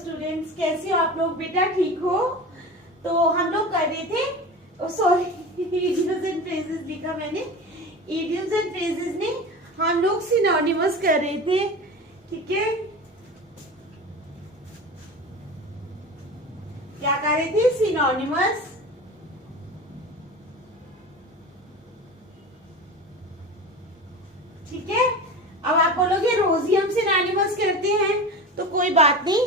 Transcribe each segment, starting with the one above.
Students, कैसे हो आप लोग? बेटा ठीक हो? तो हम लोग कर रहे थे, सॉरी इडियम्स एंड फ्रेजेस लिखा मैंने, इडियम्स एंड फ्रेजेस ने हम लोग सिनोनिमस कर रहे थे, ठीक है? क्या कर रहे थे? सिनोनिमस। ठीक है, अब आप बोलोगे रोजी हम सिनोनिमस करते हैं, तो कोई बात नहीं,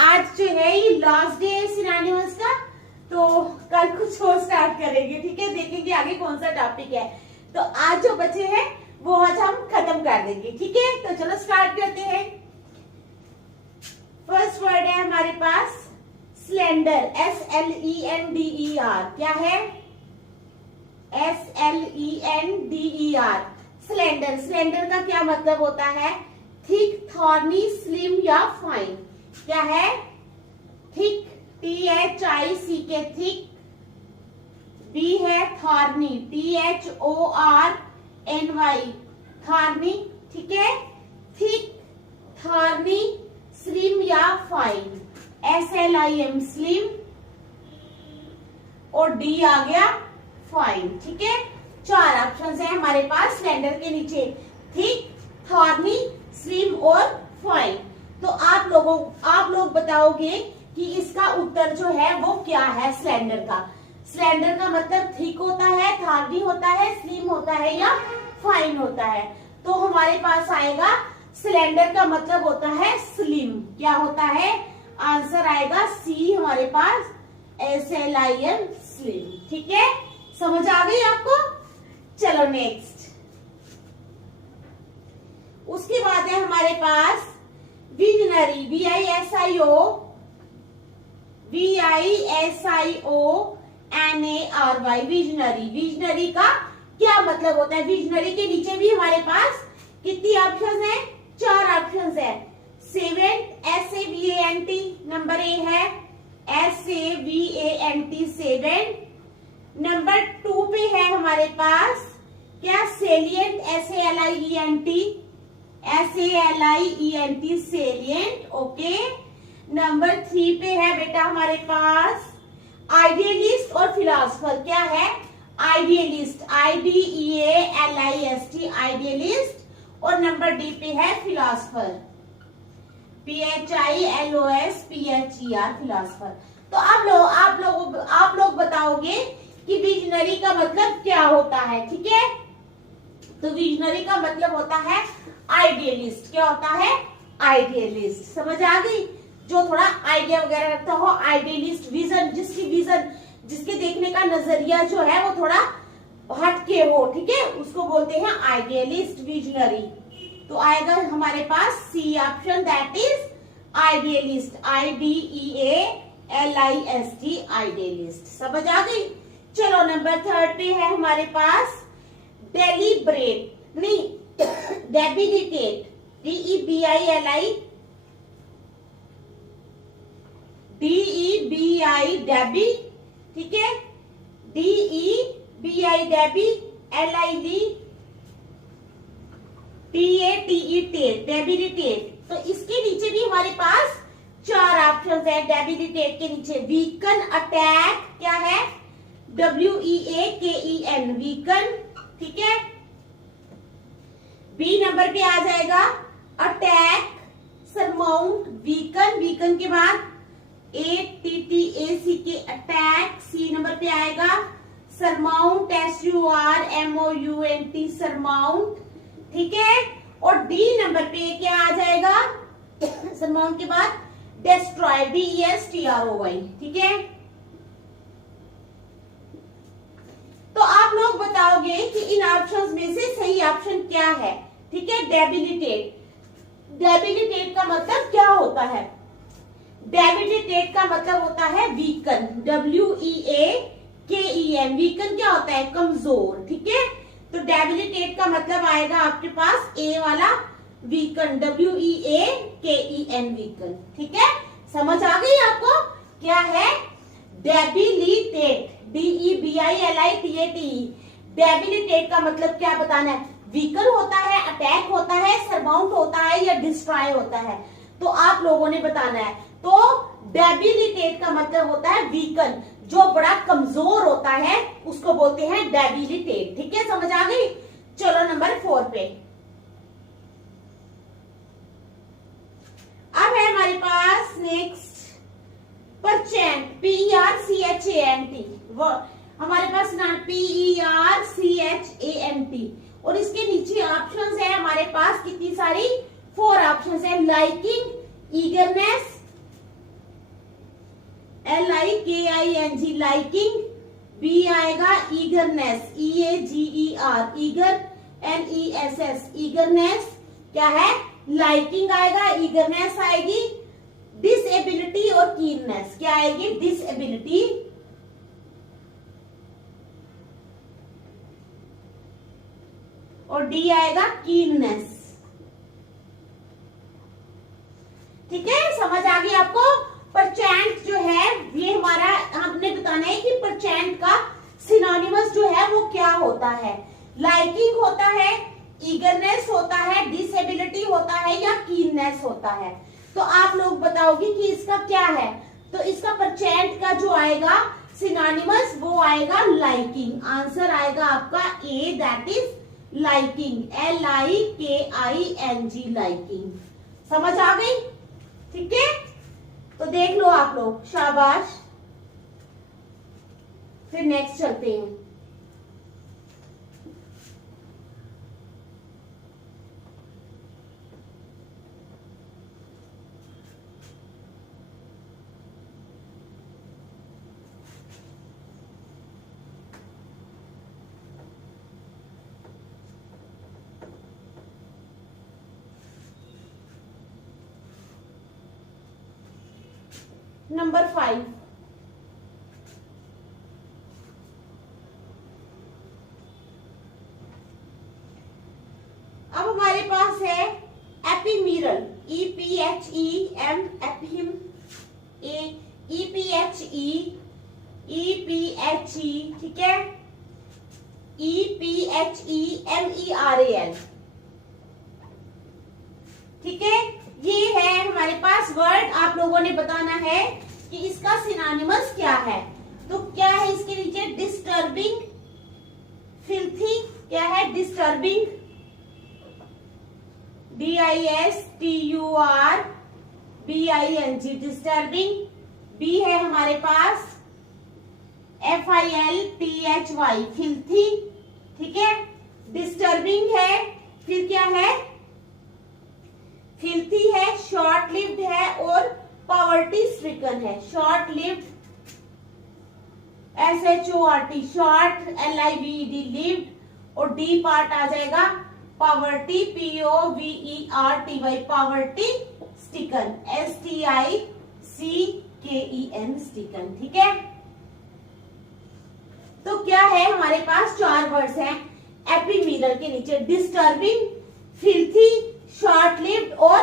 आज जो है ये लास्ट डे है सिनोनिमस का, तो कल कुछ और स्टार्ट करेंगे, ठीक है? देखेंगे आगे कौन सा टॉपिक है। तो आज जो बचे हैं वो आज हम खत्म कर देंगे, ठीक है? तो चलो स्टार्ट करते हैं। फर्स्ट वर्ड है हमारे पास स्लेंडर, SLENDER। क्या है? SLENDER, slender. स्लेंडर का क्या मतलब होता है? थिक, थॉर्नी, स्लिम या फाइन। क्या है? Thick, THICK, thick. बी है थॉर्नी, THORNY, थॉर्नी, ठीक है? थिक, थॉर्नी, स्लिम या फाइन, SLIM, स्लिम। और डी आ गया फाइन, ठीक है? चार ऑप्शंस है हमारे पास स्लेंडर के नीचे, थिक, थॉर्नी, स्लिम और फाइन। तो आप लोग बताओगे कि इसका उत्तर जो है वो क्या है स्लेंडर का। स्लेंडर का मतलब थिक होता है, थॉर्नी होता है, स्लिम होता है या फाइन होता है। तो हमारे पास आएगा स्लेंडर का मतलब होता है स्लिम। क्या होता है? आंसर आएगा सी हमारे पास, SLIM, स्लिम। ठीक है, समझ आ गई आपको? चलो नेक्स्ट। उसके बाद है हमारे पास विजनरी, VISIONARY, विजनरी। विजनरी का क्या मतलब होता है? विजनरी के नीचे भी हमारे पास कितनी ऑप्शन है? चार ऑप्शन है। सेवेंट, SAVANT, नंबर ए है SAVANT, सेवेंट। नंबर 2 पे है हमारे पास क्या? Salient, SALIENT, salient, okay. Number 3 पे है बेटा हमारे पास आइडियलिस्ट और फिलोसफर। क्या है? Idealist, IDEALIST, idealist. और नंबर डी पे है फिलोसफर, PHILOSPHER, फिलोसफर। तो आप लोग बताओगे कि विजनरी का मतलब क्या होता है, ठीक है? तो विजनरी का मतलब होता है आइडियलिस्ट। क्या होता है? आइडियलिस्ट। समझ आ गई? जो थोड़ा आइडिया वगैरह रखता हो, आइडियलिस्ट। विजन, जिसके देखने का नजरिया जो है वो थोड़ा हटके हो, ठीक है, उसको बोलते हैं आइडियलिस्ट, विजनरी। तो आएगा हमारे पास C option, that is idealist, IDEALIST, idealist. समझ आ गई? चलो नंबर 3 पे है हमारे पास डेलिब्रेट, नहीं डेबिलिटेट, DEBI, डेबी, ठीक है? DEBI, debi, LID, TATE, debilitate. तो इसके नीचे भी हमारे पास चार ऑप्शंस है। डेबिलिटेट के नीचे वीकन, अटैक, क्या है? WEAKEN, वीकन, ठीक है? बी नंबर पे आ जाएगा अटैक, सरमाउंट, वीकन। वीकन के बाद ATTACK, अटैक। सी नंबर पे आएगा सरमाउंट, SURMOUNT, सरमाउंट, ठीक है? और डी नंबर पे क्या आ जाएगा? सरमाउंट के बाद डेस्ट्रॉय, DESTROY, ठीक है? तो आप लोग बताओगे कि इन ऑप्शंस में से सही ऑप्शन क्या है, ठीक है? डेबिलिटेट। डेबिलिटेट का मतलब क्या होता है? डेबिलिटेट का मतलब होता है वीकन, WEAKEN, वीकन क्या होता है? कमजोर, ठीक है? तो डेबिलिटेट का मतलब आएगा आपके पास ए वाला, वीकन, WEAKEN, वीकन, ठीक है? समझ आ गई आपको? क्या है? Debilitate, DEBILITATE। डेबिलिटेट का मतलब क्या बताना है? वीकन होता है, अटैक होता है, सरमाउंट होता है या डिस्ट्रॉय होता है। तो आप लोगों ने बताना है तो डेबिलिटेट का मतलब होता है वीकन, जो बड़ा कमजोर होता है उसको बोलते हैं डेबिलिटेट। ठीक है, समझ आ गई। चलो नंबर 4 पे। अब है हमारे पास नेक्स्ट परचेंट, PERCHANT। वो हमारे पास ना PERCHANT, और इसके नीचे ऑप्शंस है हमारे पास कितनी सारी, 4 ऑप्शंस है। Liking, eagerness, LIKING liking, B आएगा eagerness, EAGER eager, NESS eagerness, क्या है लाइकिंग आएगा, ईगरनेस आएगी, डिसेबिलिटी और कीननेस, क्या आएगी डिसेबिलिटी, और डी आएगा कीननेस। ठीक है, समझ आ गई आपको। परचेंट जो है ये हमारा, हमने बताना है कि परचेंट का सिनोनिमस जो है वो क्या होता है। लाइकिंग होता है, ईगरनेस होता है, डिसेबिलिटी होता है, या कीननेस होता है। तो आप लोग बताओगे कि इसका क्या है। तो इसका परचेंट का जो आएगा सिनोनिमस वो आएगा लाइकिंग। आंसर आएगा आपका A, that is liking, LIKING liking. समझ आ गई। ठीक है, तो देख लो आप लोग, शाबाश। फिर नेक्स्ट चलते हैं। नंबर 5, अब हमारे पास है एपिमीरल, EPHEM, एपिम, EPHE, ठीक है, EPHEMERAL। ठीक है, ये है हमारे पास वर्ड। आप लोगों ने बताना है कि इसका सिनोनिमस क्या है। तो क्या है इसके नीचे, डिस्टर्बिंग, फिल्थी, क्या है डिस्टर्बिंग, DISTURBING डिस्टर्बिंग। बी है हमारे पास FILTHY फिल्थी। ठीक है, डिस्टर्बिंग है, फिर क्या है फिल्थी है, शॉर्ट लिव्ड है, और पॉवर्टी स्ट्रिकन है। Short lived, SHORT short, LIVED lived, और डी पार्ट आ जाएगा पॉवर्टी, POVERTY पॉवर्टी स्टिकन, STICKEN स्टिकन। ठीक है, तो क्या है हमारे पास 4 वर्ड्स हैं एपिमीरल के नीचे, डिस्टर्बिंग, फिल्थी, शॉर्ट लिव्ड और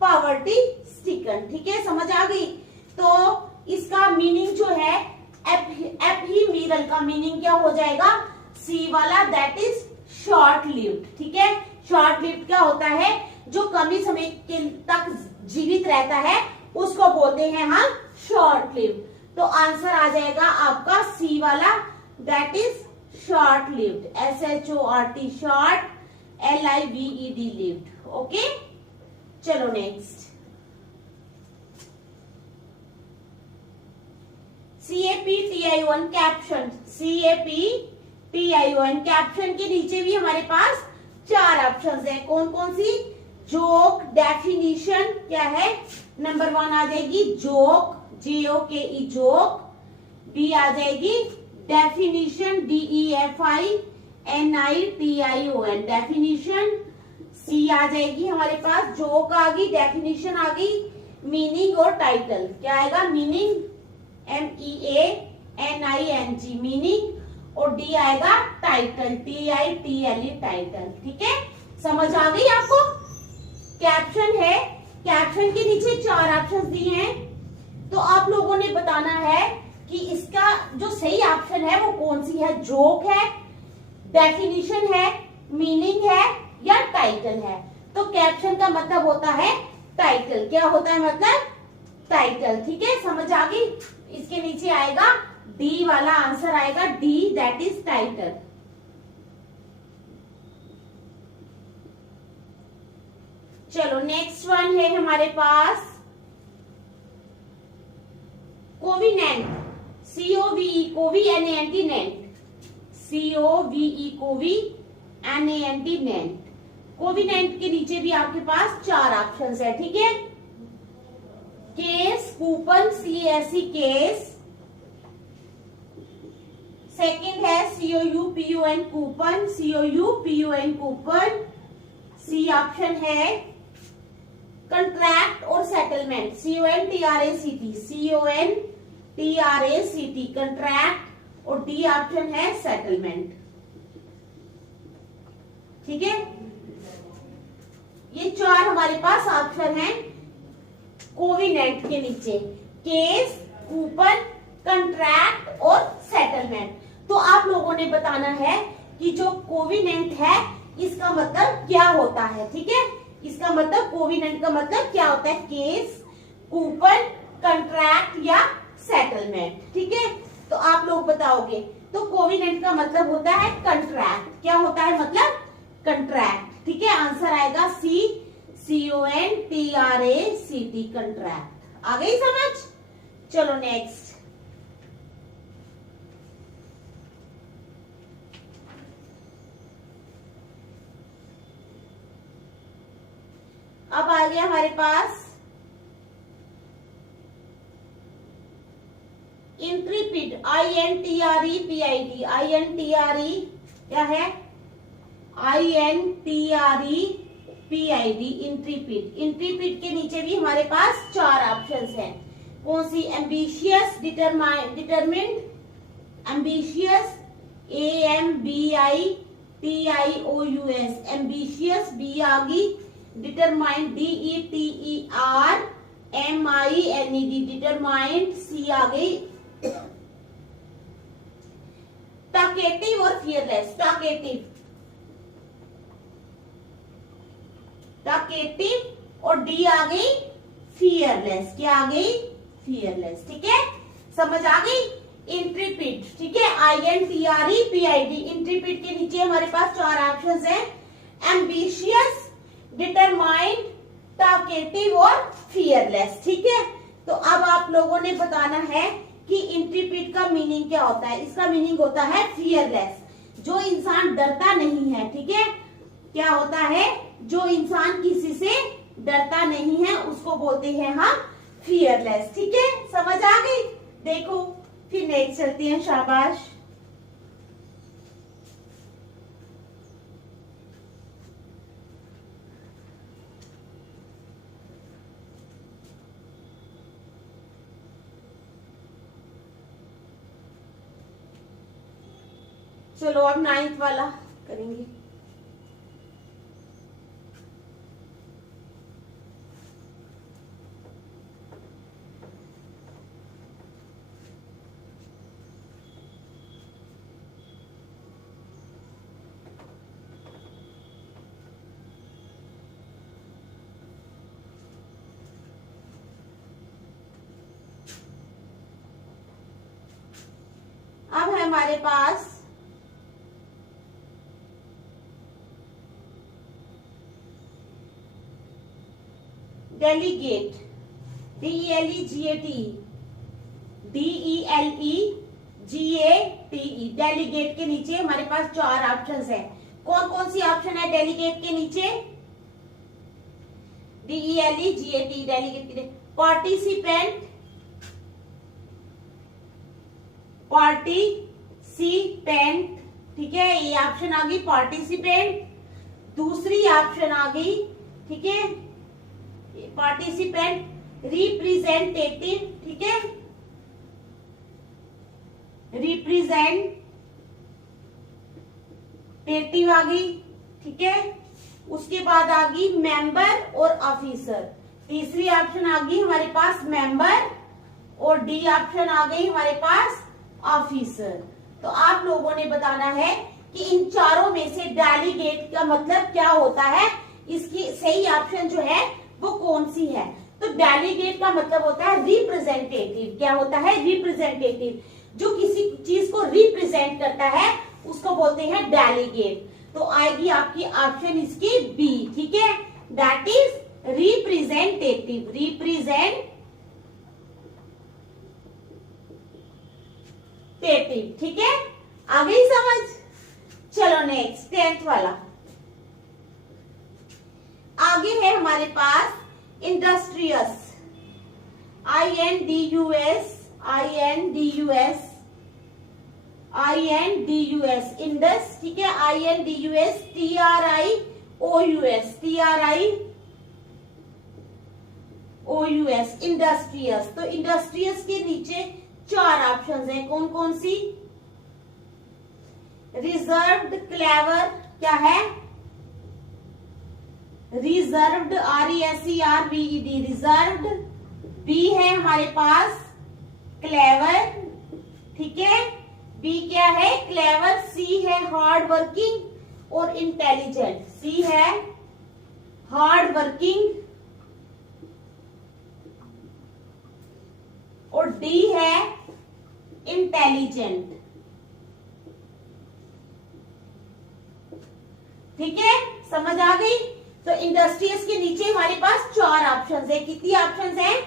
पॉवर्टी स्टिकन। ठीक है, समझ आ गई। तो इसका मीनिंग जो है एपिमीरल का मीनिंग क्या हो जाएगा, सी वाला, दैट इज शॉर्ट लिव्ड। ठीक है, शॉर्ट लिव्ड क्या होता है, जो कम ही समय के तक जीवित रहता है उसको बोलते हैं हम शॉर्ट लिव्ड। तो आंसर आ जाएगा आपका सी वाला, that is short lived, SHORT short, LIVED lived. Okay, चलो next. CAPTION caption, CAPTION caption के नीचे भी हमारे पास 4 ऑप्शंस है। कौन कौन सी, जोक, डेफिनेशन, क्या है नंबर 1 आ जाएगी जोक, JOKE जोक, बी आ जाएगी डेफिनेशन, DEFINITION डेफिनेशन, सी आ जाएगी हमारे पास जोक आ गई, डेफिनेशन आ गई, मीनिंग और टाइटल, क्या आएगा मीनिंग, MEANING मीनिंग, और डी आएगा टाइटल, TITLE टाइटल। ठीक है, समझ आ गई आपको। कैप्शन है, कैप्शन के नीचे 4 ऑप्शन दिए हैं, तो आप लोगों ने बताना है कि इसका जो सही ऑप्शन है वो कौन सी है, जोक है, डेफिनेशन है, मीनिंग है, या टाइटल है। तो कैप्शन का मतलब होता है टाइटल, क्या होता है मतलब टाइटल। ठीक है, समझ आ गई। इसके नीचे आएगा डी वाला आंसर आएगा, डी दैट इज टाइटल। चलो नेक्स्ट वन है हमारे पास covenant, COVE covenant, COVE covenant. Covenant के नीचे भी आपके पास 4 ऑप्शंस है। ठीक है, case, coupon, CASE case. Second है COUPON coupon, COUPON coupon. C option है कंट्रैक्ट और सेटलमेंट, CONTRACT कंट्रैक्ट, और डी ऑप्शन है सेटलमेंट। ठीक है, ये 4 हमारे पास ऑप्शन है कोविनेंट के नीचे, केस, कूपन, कंट्रैक्ट और सेटलमेंट। तो आप लोगों ने बताना है कि जो कोविनेंट है इसका मतलब क्या होता है। ठीक है, इसका मतलब कोविनेंट का मतलब क्या होता है, केस, कूपन, कंट्रैक्ट या सेटलमेंट। ठीक है, तो आप लोग बताओगे। तो कोविनेंट का मतलब होता है कंट्रैक्ट। क्या होता है मतलब, कंट्रैक्ट। ठीक है, आंसर आएगा सी, CONTRACT कंट्रैक्ट। आ गई समझ। चलो नेक्स्ट, अब आ गया हमारे पास इंट्रीपिड, INTREPID, क्या है, INTREPID इंट्रीपिड। इंट्रीपिड के नीचे भी हमारे पास 4 ऑप्शंस हैं। कौन सी, ambitious, determined, ambitious, AMBITIOUS ambitious, B आ गई, डिटरमाइंड, DETERMINED डिटरमाइंड, सी आ गई, टॉकेटिव और फियरलेस, टॉकेटिव और डी आ गई फियरलेस। क्या आ गई, फियरलेस। ठीक है, समझ आ गई। इंट्रीपिड, ठीक है, INTREPID इंट्रीपिड के नीचे हमारे पास 4 ऑप्शंस हैं, एम्बिशियस, डिटरमाइंड, टॉकेटिव और फियरलेस। ठीक है, तो अब आप लोगों ने बताना है कि इंट्रीपिड का मीनिंग क्या होता है। इसका मीनिंग होता है फियरलेस, जो इंसान डरता नहीं है। ठीक है, क्या होता है, जो इंसान किसी से डरता नहीं है उसको बोलते हैं हम फियरलेस। ठीक है, समझ आ गई। देखो फिर नेक्स्ट चलती हैं, शाबाश। चलो अब 9th वाला करेंगे। अब है हमारे पास डेलीगेट, DELEGATE डेलीगेट के नीचे हमारे पास 4 ऑप्शंस है। कौन कौन सी ऑप्शन है डेलीगेट के नीचे, DELEGATE डेलीगेट के नीचे, पार्टिसिपेंट, ठीक है, ये ऑप्शन आ गई पार्टिसिपेंट। दूसरी ऑप्शन आ गई, ठीक है, पार्टिसिपेंट, रिप्रेजेंटेटिव, ठीक है, रिप्रेजेंटेटिव आ गई। ठीक है, उसके बाद आ गई मेंबर और ऑफिसर। तीसरी ऑप्शन आ गई हमारे पास मेंबर, और डी ऑप्शन आ गई हमारे पास ऑफिसर। तो आप लोगों ने बताना है कि इन चारों में से डेलीगेट का मतलब क्या होता है, इसकी सही ऑप्शन जो है वो कौन सी है। तो डेलीगेट का मतलब होता है रिप्रेजेंटेटिव। क्या होता है? रिप्रेजेंटेटिव। जो किसी चीज को रिप्रेजेंट करता है उसको बोलते हैं डेलीगेट। तो आएगी आपकी ऑप्शन इसकी बी। ठीक है, दैट इज रिप्रेजेंटेटिव। रिप्रेजेंटेटिव। ठीक है, आ गई समझ? चलो नेक्स्ट 10th वाला। आगे है हमारे पास इंडस्ट्रियस। INDUS Indus. ठीक है, INDUS TRIOUS इंडस्ट्रियस। तो इंडस्ट्रियस के नीचे 4 ऑप्शंस हैं। कौन कौन सी? रिजर्व्ड, क्लेवर, क्या है? Reserved, RESERVED reserved. बी है हमारे पास क्लेवर। ठीक है, बी क्या है? क्लेवर। सी है हार्ड वर्किंग और इंटेलिजेंट। सी है हार्ड वर्किंग और डी है इंटेलिजेंट। ठीक है, समझ आ गई? तो इंडस्ट्रियस के नीचे हमारे पास 4 ऑप्शंस है। कितनी ऑप्शंस हैं?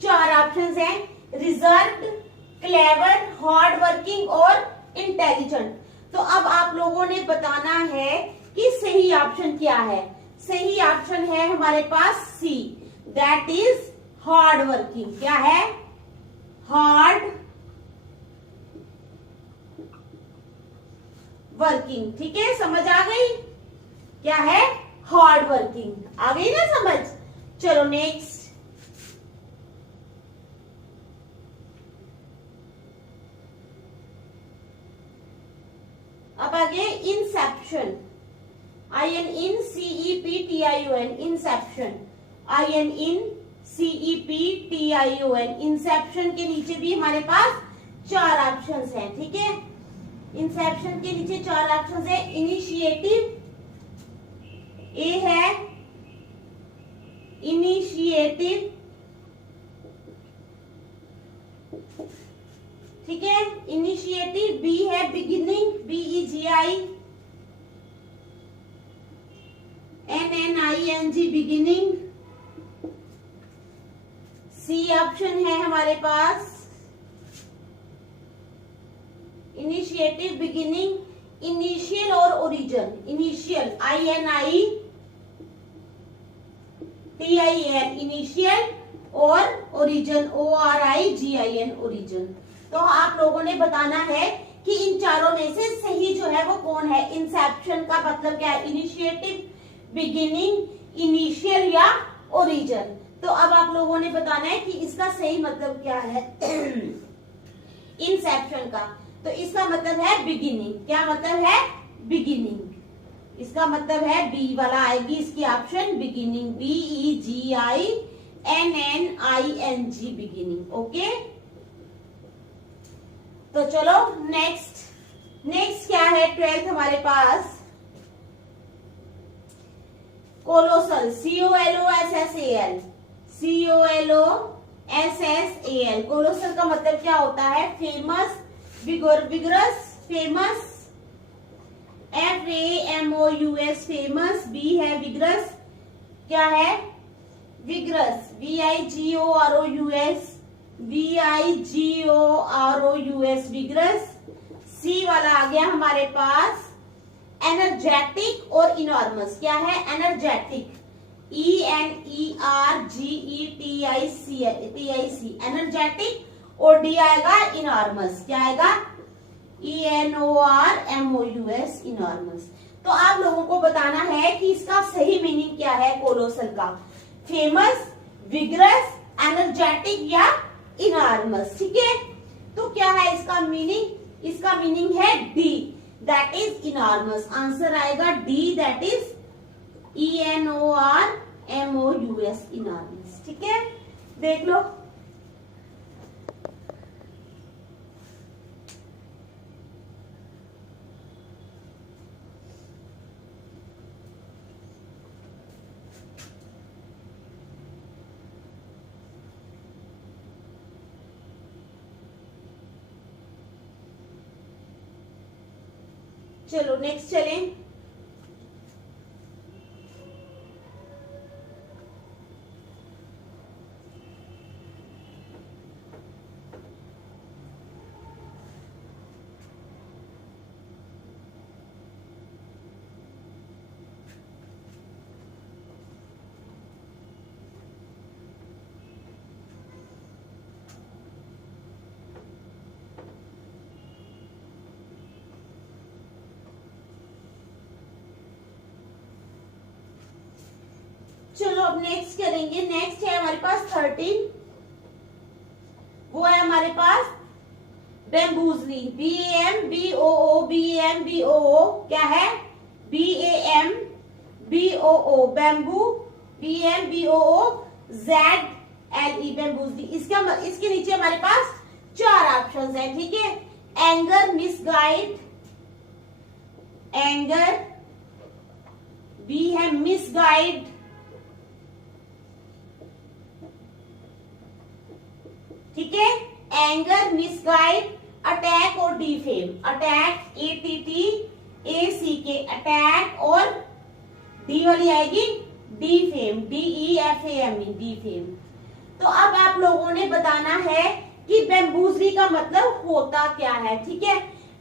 4 ऑप्शंस हैं। रिजर्व्ड, क्लेवर, हार्ड वर्किंग और इंटेलिजेंट। तो अब आप लोगों ने बताना है कि सही ऑप्शन क्या है। सही ऑप्शन है हमारे पास सी, दैट इज हार्ड वर्किंग। क्या है? Hard working. ठीक है, समझ आ गई? क्या है? Hard working. आ गई ना समझ? चलो नेक्स्ट। अब आगे Inception. INCEPTION Inception. INCEPTION Inception के नीचे भी हमारे पास 4 ऑप्शंस हैं। ठीक है, इंसेप्शन के नीचे 4 ऑप्शंस है। इनिशिएटिव, ए है इनिशिएटिव। ठीक है, इनिशिएटिव। बी है beginning, BEGINNING beginning. C option है हमारे पास इनिशिएटिव, बिगिनिंग, इनिशियल और ओरिजिन। इनिशियल INITIAN इनिशियल और ओरिजिन ORIGIN ओरिजिन। तो आप लोगों ने बताना है कि इन चारों में से सही जो है वो कौन है। इंसेप्शन का मतलब क्या है? इनिशिएटिव, बिगिनिंग, इनिशियल या ओरिजिन। तो अब आप लोगों ने बताना है कि इसका सही मतलब क्या है इंसेप्शन का। तो इसका मतलब है बिगिनिंग। क्या मतलब है? बिगिनिंग। इसका मतलब है बी वाला आएगी इसकी option, beginning. BEGINNING beginning. Okay, तो चलो नेक्स्ट क्या है? 12th हमारे पास कोलोसल। COLOSSAL कोलोसल का मतलब क्या होता है? Famous, vigorous, famous. FAMOUS famous. B है विगरस। क्या है? Vigorous, VIGOROUS vigorous. सी वाला आ गया हमारे पास एनर्जेटिक और इनॉर्मस। क्या है? Energetic, ENERGETIC energetic. और डी आएगा इनॉर्मस। क्या आएगा? ENORMOUS enormous. तो आप लोगों को बताना है कि इसका सही मीनिंग क्या है कोलोसल का। फेमस, विगरस, एनर्जेटिक या इनॉर्मस। ठीक है, तो क्या है इसका मीनिंग? इसका मीनिंग है D, that is enormous. Answer आएगा D, that is ENORMOUS enormous. ठीक है, देख लो। चलो नेक्स्ट चलें। चलो अब नेक्स्ट करेंगे। नेक्स्ट है हमारे पास 13, वो है हमारे पास बैम्बूजली। BAMBOO क्या है? BAMBOO bamboo, BAMBOOZLE बैम्बूजली। इसके नीचे हमारे पास 4 ऑप्शंस हैं, ठीक है। एंगर, मिसगाइड, एंगर, बी है मिसगाइड, ठीक है। एंगर, मिसगाइड, अटैक और डिफेम। अटैक ATTACK अटैक, और डी वाली आएगी डिफेम, DEFAME डिफेम। तो अब आप लोगों ने बताना है कि बैम्बूजली का मतलब होता क्या है, ठीक है।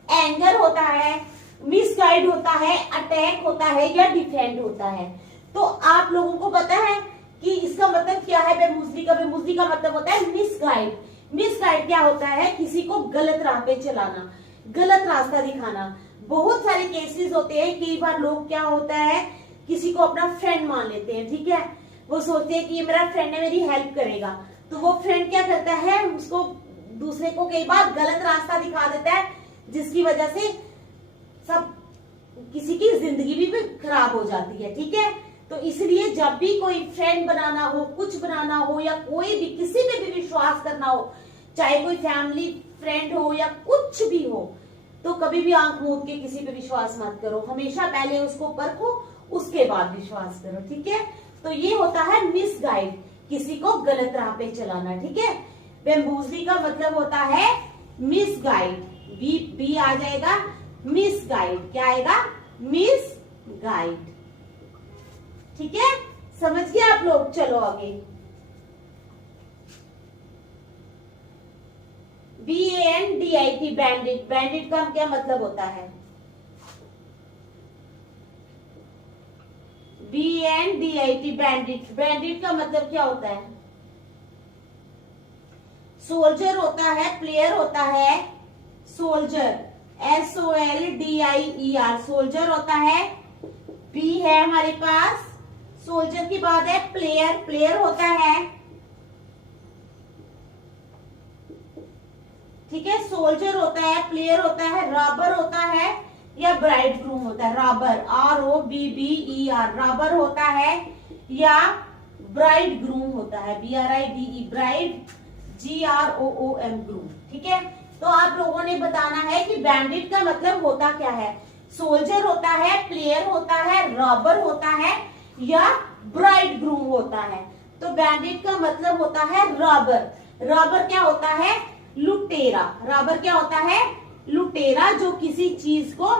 एंगर होता है, मिसगाइड होता है, अटैक होता है या डिफेंड होता है। तो आप लोगों को पता है कि इसका मतलब क्या है बैम्बूजली का? बैम्बूजली का मतलब होता है मिसगाइड। मिसगाइड क्या होता है? किसी को गलत राह पे चलाना, गलत रास्ता दिखाना। बहुत सारे केसेस होते हैं, कई बार लोग क्या होता है किसी को अपना फ्रेंड मान लेते हैं, ठीक है। वो सोचते हैं कि ये मेरा फ्रेंड है, मेरी हेल्प करेगा, तो वो फ्रेंड क्या करता है, उसको दूसरे को कई बार गलत रास्ता दिखा देता है, जिसकी वजह से सब किसी की जिंदगी भी खराब हो जाती है, ठीक है। तो इसलिए जब भी कोई फ्रेंड बनाना हो, कुछ बनाना हो, या कोई भी किसी पे भी विश्वास करना हो, चाहे कोई फैमिली फ्रेंड हो या कुछ भी हो, तो कभी भी आंख मूंद के किसी पे विश्वास मत करो। हमेशा पहले उसको परखो, उसके बाद विश्वास करो, ठीक है। तो ये होता है मिसगाइड, किसी को गलत राह पे चलाना, ठीक है। बैम्बूजली का मतलब होता है मिसगाइड। बी आ जाएगा मिसगाइड। क्या आएगा? मिसगाइड, ठीक है। समझ गए आप लोग? चलो आगे। BANDIT bandit. बैंडिट का क्या मतलब होता है? BANDIT bandit. बैंडिट का मतलब क्या होता है? सोल्जर होता है, प्लेयर होता है। सोल्जर SOLDIER सोल्जर होता है। बी है हमारे पास, सोल्जर की बात है प्लेयर। प्लेयर होता है, ठीक है। सोल्जर होता है, प्लेयर होता है, रॉबर होता है या ब्राइड ग्रूम होता है। रॉबर ROBBER रॉबर होता है या ब्राइड ग्रूम होता है। BRIDE ब्राइड, GROOM ग्रूम, ठीक है। तो आप लोगों ने बताना है कि बैंडिट का मतलब होता क्या है। सोल्जर होता है, प्लेयर होता है, रॉबर होता है या ब्राइड ग्रूम होता है। तो बैंडिट का मतलब होता है रॉबर। रॉबर क्या होता है? लुटेरा। रॉबर क्या होता है? लुटेरा, जो किसी चीज को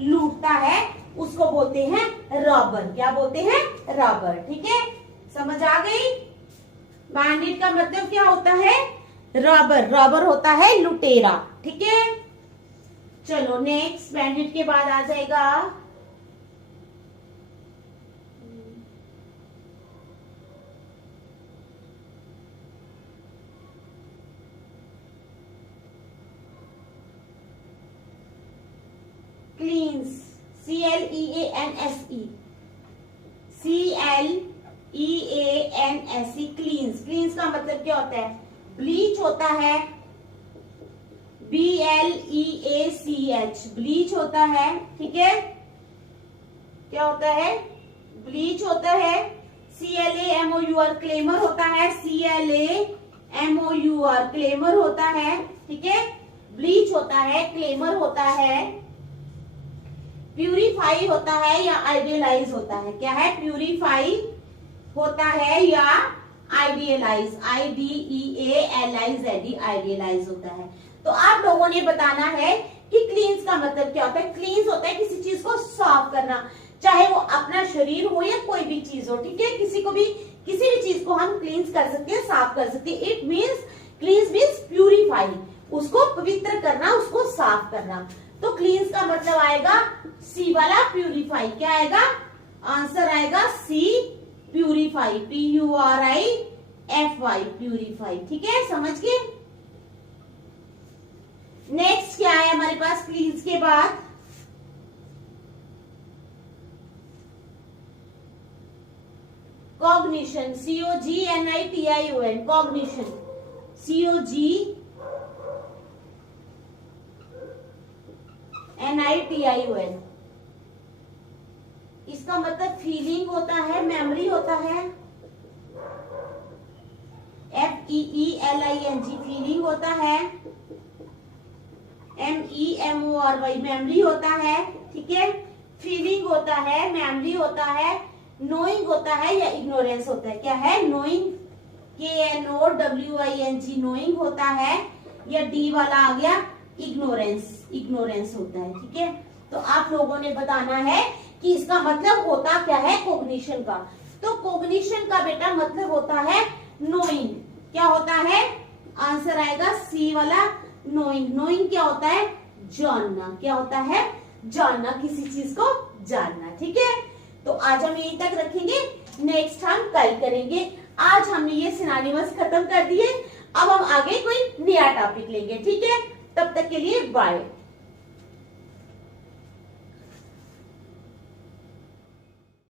लूटता है उसको बोलते हैं रॉबर। क्या बोलते हैं? रॉबर, ठीक है। समझ आ गई? बैंडिट का मतलब क्या होता है? रॉबर। रॉबर होता है लुटेरा, ठीक है। चलो नेक्स्ट, बैंडिट के बाद आ जाएगा क्लींस। CLEANSE क्लींस। क्लींस का मतलब क्या होता है? ब्लीच होता है, BLEACH ब्लीच होता है, ठीक है। क्या होता है? ब्लीच होता है। CLAMOUR क्लेमर होता है। CLAMOUR क्लेमर होता है, ठीक है। ब्लीच होता है, क्लेमर होता है, प्यूरिफाई होता है या आइडियलाइज होता है। क्या है? प्यूरिफाई होता है या आइडियलाइज, IDEALIZED आइडियलाइज होता है। तो आप लोगों ने बताना है कि क्लींस का मतलब क्या होता है। क्लींस होता है किसी चीज को साफ करना, चाहे वो अपना शरीर हो या कोई भी चीज हो, ठीक है। किसी भी चीज को हम क्लींस कर सकते हैं, साफ कर सकते हैं। इट मीन्स क्लींस मीन्स प्यूरिफाई, उसको पवित्र करना, उसको साफ करना। तो क्लींस का मतलब आएगा सी वाला, प्यूरिफाई। क्या आएगा? आंसर आएगा सी, प्यूरिफाई, PURIFY, प्यूरिफाई। ठीक है, समझ गए। नेक्स्ट क्या है हमारे पास क्लींस के बाद? Cognition, COGNITION, cognition, COGNITION। इसका मतलब फीलिंग होता है, मेमोरी होता है। FEELING, फीलिंग होता है। MEMORY, मेमोरी होता है। ठीक है, फीलिंग होता है, मेमोरी होता है, नोइंग होता है या इग्नोरेंस होता है। क्या है? नोइंग, KNOWING, नोइंग होता है, या डी वाला आ गया इग्नोरेंस, इग्नोरेंस होता है। ठीक है, तो आप लोगों ने बताना है कि इसका मतलब होता क्या है कॉग्निशन का। तो कॉग्निशन का बेटा मतलब होता है नोइंग। क्या होता है? आंसर आएगा सी वाला, नोइंग। नोइंग क्या होता है? जानना। क्या होता है? जानना, किसी चीज को जानना। ठीक है, तो आज हम यहीं तक रखेंगे, नेक्स्ट हम कल करेंगे। आज हमने ये सिनोनिमस खत्म कर दिए, अब हम आगे कोई नया टॉपिक लेंगे। ठीक है, तब तक के लिए बाय।